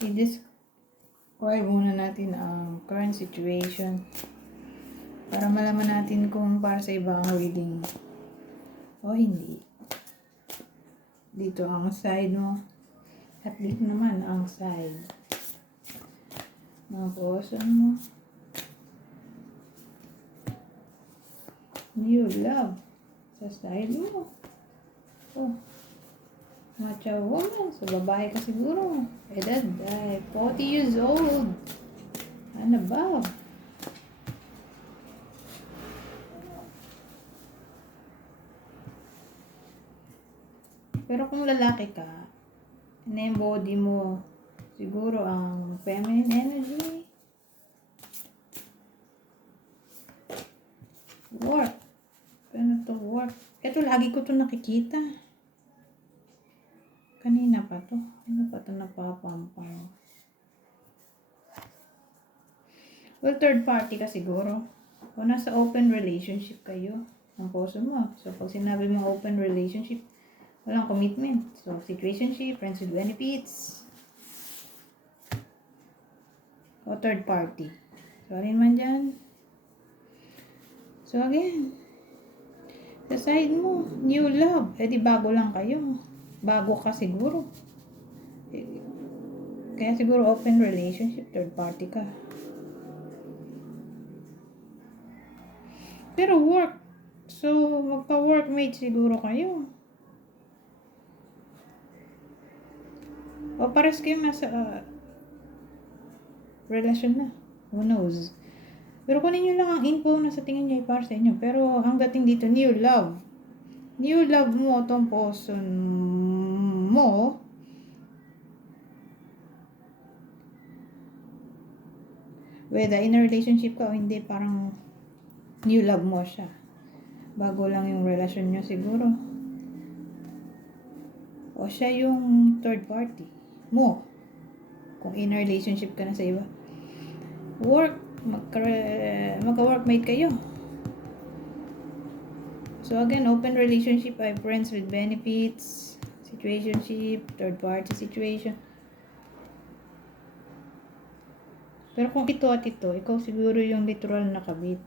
i-describe muna natin ang current situation para malaman natin kung para sa iba ang reading o hindi. Dito ang side mo at dito naman ang side ng person mo. New love sa side mo. Oh, macho woman. So, babae ka siguro. Edad ay 40 years old and above. Pero kung lalaki ka, yung body mo, siguro ang feminine energy. Work. Ano to work? Ito, lagi ko to nakikita. Kanina pa to. Ano pa to napapampang? Well, third party ka siguro. O nasa open relationship kayo ng puso mo. So, pag sinabi mo open relationship, walang commitment. So, situationship, friends with benefits, o third party. So, alin man dyan. So, again, sa side mo, new love. Eh, di bago lang kayo. Bago ka siguro. Kaya siguro open relationship, third party ka. Pero work. So, magpa-workmate siguro kayo. O pares kayo nasa relasyon na. Who knows? Pero kunin nyo lang ang info na sa tingin nyo ay para sa inyo. Pero ang dating dito, new love. New love mo, tong person mo, whether in a relationship ka o hindi, parang new love mo siya. Bago lang yung relasyon nyo siguro. O siya yung third party mo. Kung in a relationship ka na sa iba. Work. Magka-workmate kayo. So again, open relationship ay friends with benefits, situationship, third party situation. Pero kung ito at ito, ikaw siguro yung literal na kabit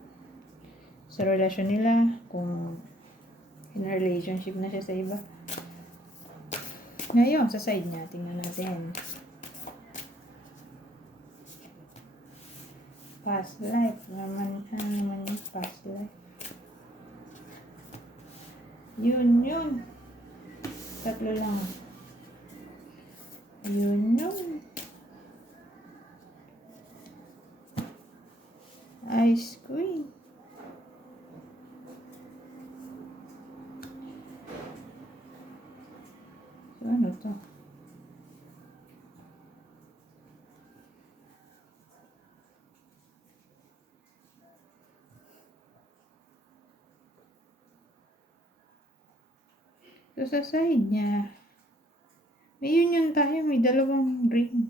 sa relasyon nila, kung in a relationship na siya sa iba. Ngayon, sa side niya, tingnan natin. Past life naman, ano naman yung past life? Yun. Tatlo lang. Yun. Ice Queen. So, ano to? So, sa side niya, may union tayo, may dalawang ring.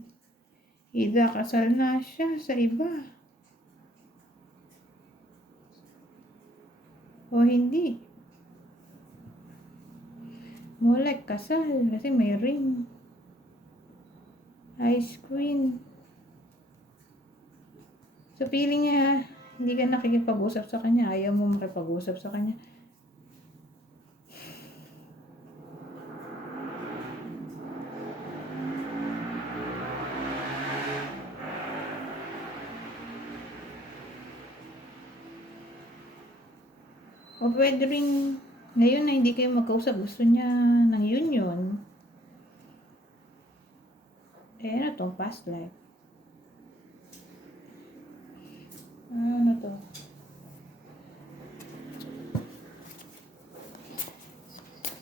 Ida kasal na siya sa iba. O hindi. More like kasal, kasi may ring. Ice Queen. So, feeling niya, hindi ka nakikipag-usap sa kanya, ayaw mo makipag-usap sa kanya. O pwede rin, ngayon na hindi kayo magkausap, gusto niya ng union. Eh, ano to? Past life. Ano to?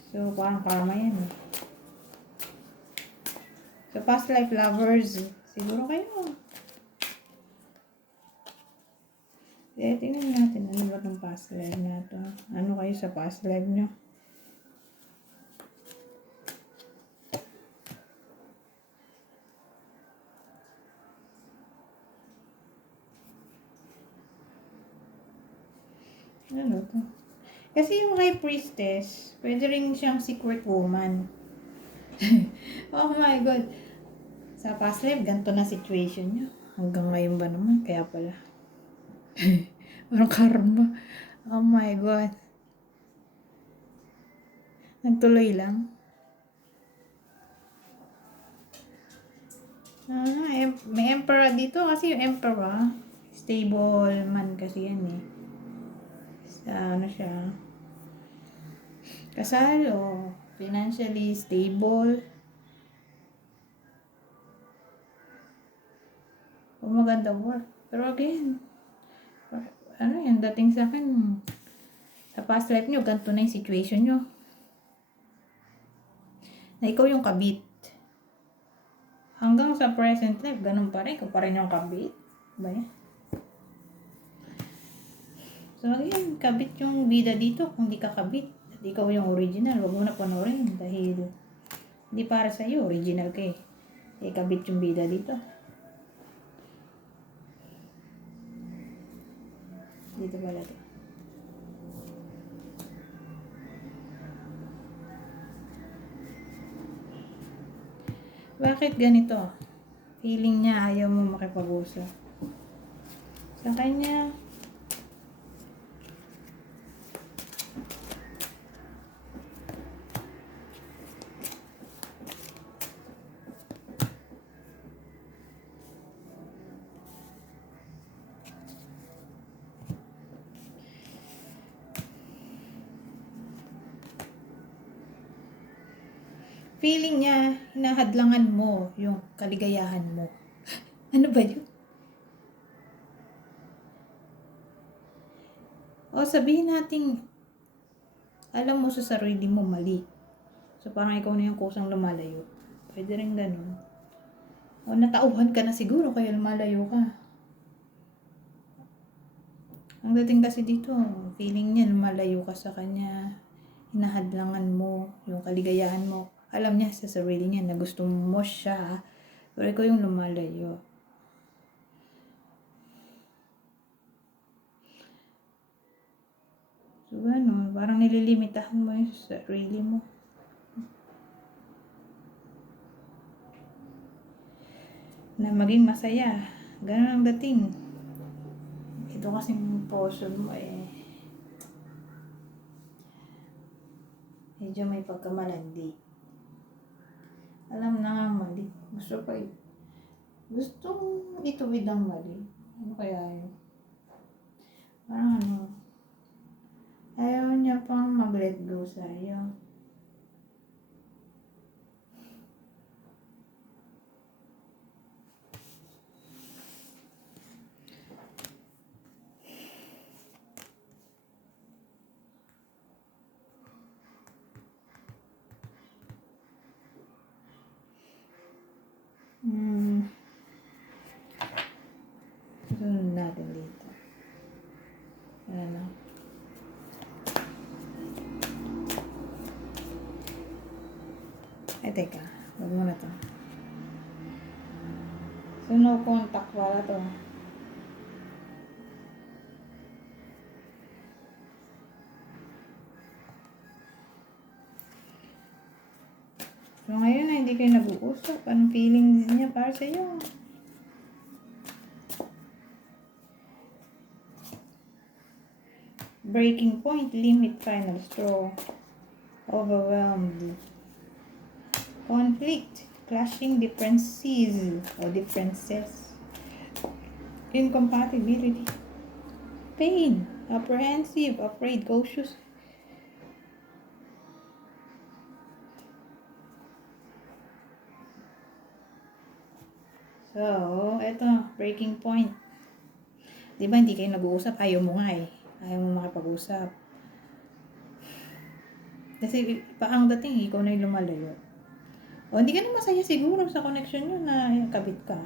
So, parang karma yan. So, past life lovers, siguro kayo. Eh, tingnan natin, ano ba itong past life na ito? Ano kayo sa past life nyo? Ano to? Kasi yung high priestess, pwede rin siyang secret woman. Oh my God. Sa past life, ganito na situation nyo. Hanggang ngayon ba naman? Kaya pala. Parang karma. Oh my God. Nagtuloy lang. May emperor dito kasi yung emperor, stable man kasi yan eh. Ano siya? Kasal o financially stable. O maganda work. Pero again, ano yan, dating sa akin, sa past life nyo, ganito na yung situation nyo. Na ikaw yung kabit. Hanggang sa present life, ganun pa rin. Ikaw pa rin yung kabit. Ba yan? So, again, kabit yung bida dito. Kung di ka kabit, at ikaw yung original, huwag mo na panoorin. Dahil, hindi para sa'yo, original ka eh. Kabit yung bida dito. Dito pala to. Bakit ganito? Feeling niya ayaw mo makipag-usap. Sa kanya, feeling niya, hinahadlangan mo yung kaligayahan mo. Ano ba yun? O sabihin natin, alam mo sa sarili mo mali. So parang ikaw na yung kusang lumalayo. Pwede rin ganun. O natauhan ka na siguro kaya lumalayo ka. Ang dating kasi dito, feeling niya lumalayo ka sa kanya. Hinahadlangan mo yung kaligayahan mo. Alam niya sa sarili niya na gusto mo siya, pero ikaw yung lumalayo. So ano, parang nililimitahan mo yung sarili mo. Na maging masaya. Ganun ang dating. Ito kasing portion mo eh. Medyo may pagkamalandi. Alam na nga mali. Gusto pa gustong ituwid ang mali. Ano kaya yun? Parang ano, ayaw niya pang mag-let go sa'yo. Sunod natin dito. Ano? Ay, teka. Huwag mo na to. So, no contact wala to. So, ngayon na hindi kayo nag-uusap. Anong feelings niya para sa'yo? Breaking point, limit, final straw. Overwhelmed. Conflict, clashing differences or differences. Incompatibility. Pain, apprehensive, afraid, cautious. So, eto, breaking point. Diba hindi kayo nag-uusap? Ayaw mo nga eh. Ayaw mo makipag-usap. Kasi ang dating, ikaw na yung lumalayo. O hindi ka na masaya siguro sa connection nyo na kabit ka.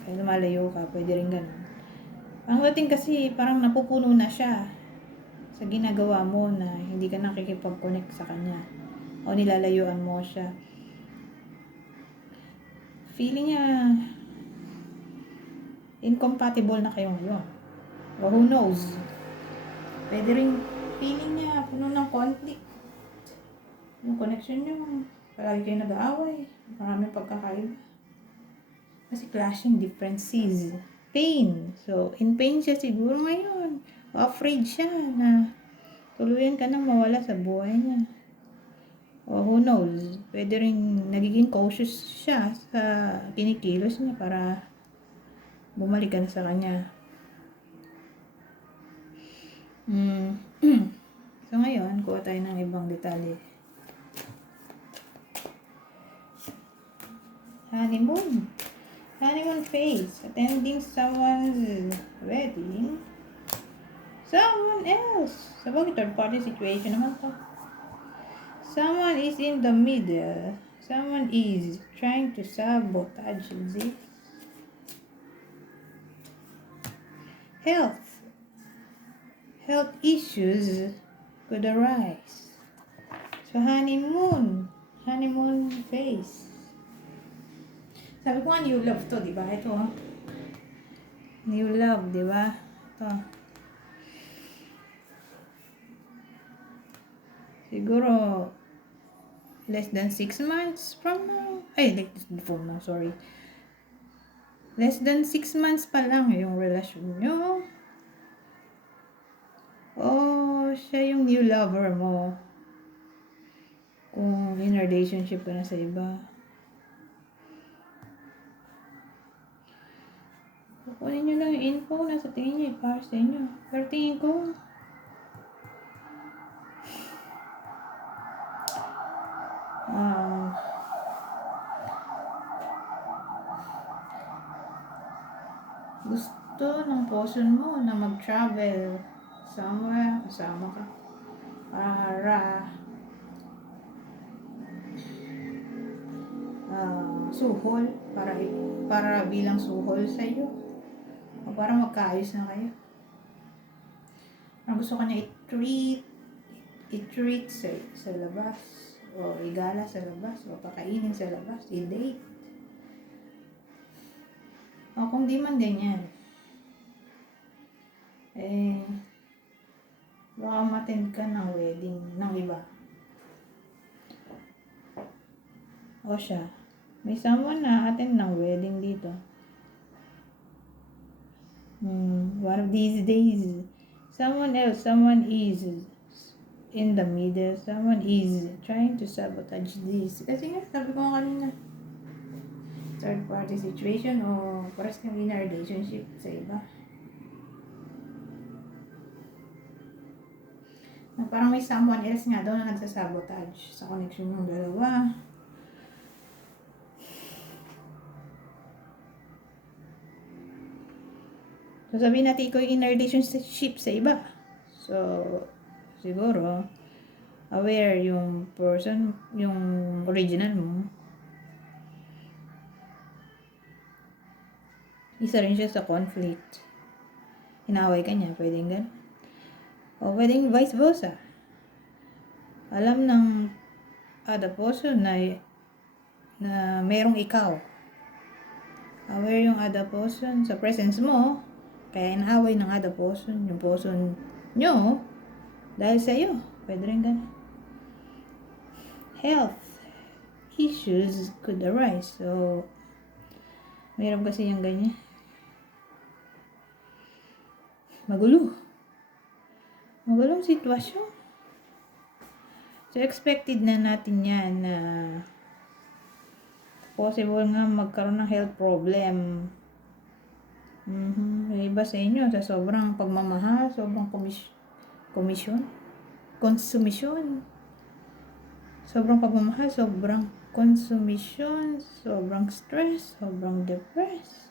Kaya lumalayo ka, pwede rin ganun. Ang dating kasi parang napupuno na siya sa ginagawa mo na hindi ka nakikipag-connect sa kanya. O nilalayuan mo siya. Feeling niya incompatible na kayo ngayon. O who knows? Pwede rin feeling niya puno ng conflict. Yung connection niyo Palagi kayo nag-aaway. Maraming pagkakaiba. Kasi clashing differences. Pain. So, in pain siya siguro ngayon. Afraid siya na tuluyan ka na mawala sa buhay niya. O who knows, pwede rin nagiging cautious siya sa kinikilos niya para bumalik ka na sa kanya. So ngayon, kuha tayo ng ibang detalye. Honeymoon. Honeymoon phase. Attending someone's wedding. Someone else. Sa bagay, third party situation naman to. Someone is in the middle. Someone is trying to sabotage this. Health issues could arise. So, honeymoon phase. Sabi ko nga, new love to, di ba? Ito, new love, di ba? Ito. Siguro, less than 6 months from now. From now, sorry. Less than 6 months pa lang yung relasyon nyo. Siya yung new lover mo. Kung in relationship ka na sa iba. Kukunin nyo lang yung info na sa tingin nyo, para sa inyo. Pero tingin ko, gusto ng person mo na mag-travel somewhere, kasama ka para suhol, para bilang suhol sa iyo, o para magkaayos na kayo. Parang gusto ka niya i-treat sa labas, o igala sa labas, o pakainin sa labas, i-date. O kung di man ganyan, baka ma-attend ka ng wedding ng iba. O siya, may someone na attend ng wedding dito. One of these days, someone is in the middle, someone is trying to sabotage this. Kasi nga, sabi ko kanina, third party situation o pares kang in a relationship sa iba. Na parang may someone else nga daw na nagsasabotage sa connection ng dalawa. So, sabihin natin ikaw yung in a relationship sa iba. So, siguro, aware yung person, yung original mo. Isa rin siya sa conflict. Inaway ka niya, pwedeng ganun. O pwedeng vice versa. Alam ng other person na merong ikaw. Aware yung other person sa presence mo, kaya inaaway ng other person, yung person nyo, dahil sa iyo. Pwede rin ganun. Health issues could arise. So, mayroon kasi yung ganyan. Magulong sitwasyon. So, expected na natin yan na possible nga magkaroon ng health problem. Iba sa inyo, sa sobrang pagmamahal, sobrang consumption. Sobrang pagmamahal, sobrang consumption, sobrang stress, sobrang depressed.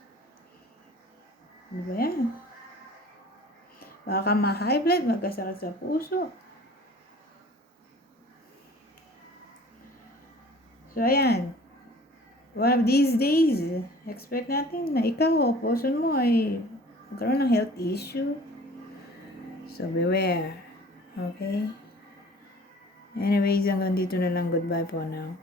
Diba yan? Baka ma-high blood, magkasakit sa puso. So, ayan. One of these days, expect natin na ikaw o person mo ay magkaroon ng health issue. So, beware. Okay? Anyways, hanggang dito na lang. Goodbye for now.